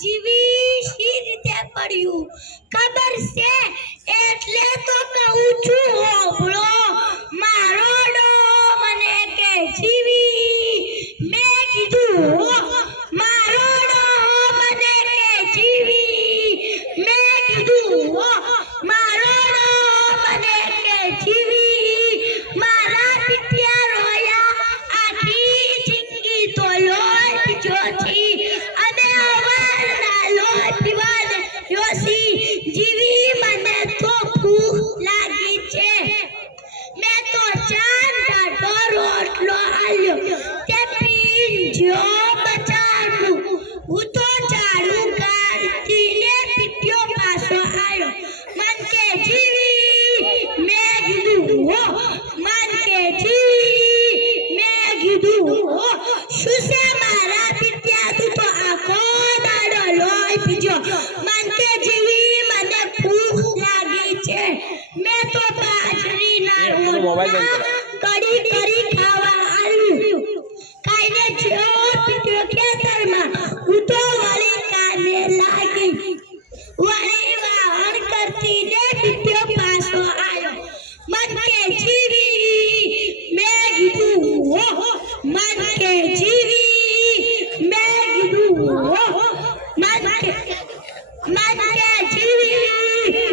જીવી શી રીતે પડ્યું ખબર છે એટલે તો કહું છું હોબળો મારો ડો મને કે જીવી મેં કીધું મારો ડો મને કે જીવી મેં કીધું મારો ડો મને કે જીવી મારા પિત્યા રોયા આખી જિંદગી તો લોહી જોથી અને અવારના લોહી પીવાને યોસી જીવી મને તો ભૂખ લાગી છે મેં તો ચાર ટાટો રોટલો આલ્યો તે પીંજો બચાડું હું તો ઝાડુ કાઢીને પીટ્યો પાછો આવ્યો મન કે જીવી મેં કીધું મન કે જીવી મેં કીધું શું છે મારા પિત્યા તું તો આખો દાડો લોહી પીજો મન કે જીવી મને ભૂખ લાગી છે મેં તો બાજરીના રોટલા કડી કરી ખાવા આવ્યું ખાઈને જો પીટ્યો ખેતરમાં હું તો વળી કામે લાગી વળી વાહણ કરતી ને પીટ્યો પાછો આવ્યો મન કે જીવી મેં કીધું મન કે જીવી મેં કીધું મન કે જીવી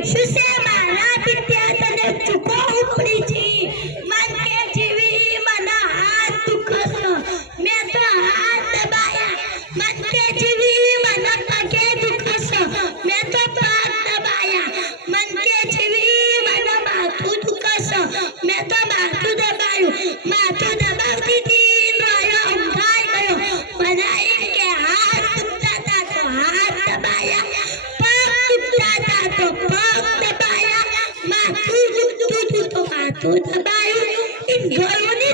શું છે મારા પિત્યા તને ચૂકો ઉપડી છી મન કે જીવી મને હાથ દુખતો મેં તો હાથ દબાયા મન કે જીવી મને પગે દુખતો મેં તો પગ દબાયા મન કે જીવી મને માથું દુખતો મેં તો માથું દબાયું માથું દબાવતી હતી રોયો ઊંઘાઈ ગયો બનાઈ કે હાથ દુખતા હતા તો હાથ દબાયા પગ દુખતા હતા તો પગ દબાયા માથું દુખતું હતું તો માથું દબાયું ઈ ગયું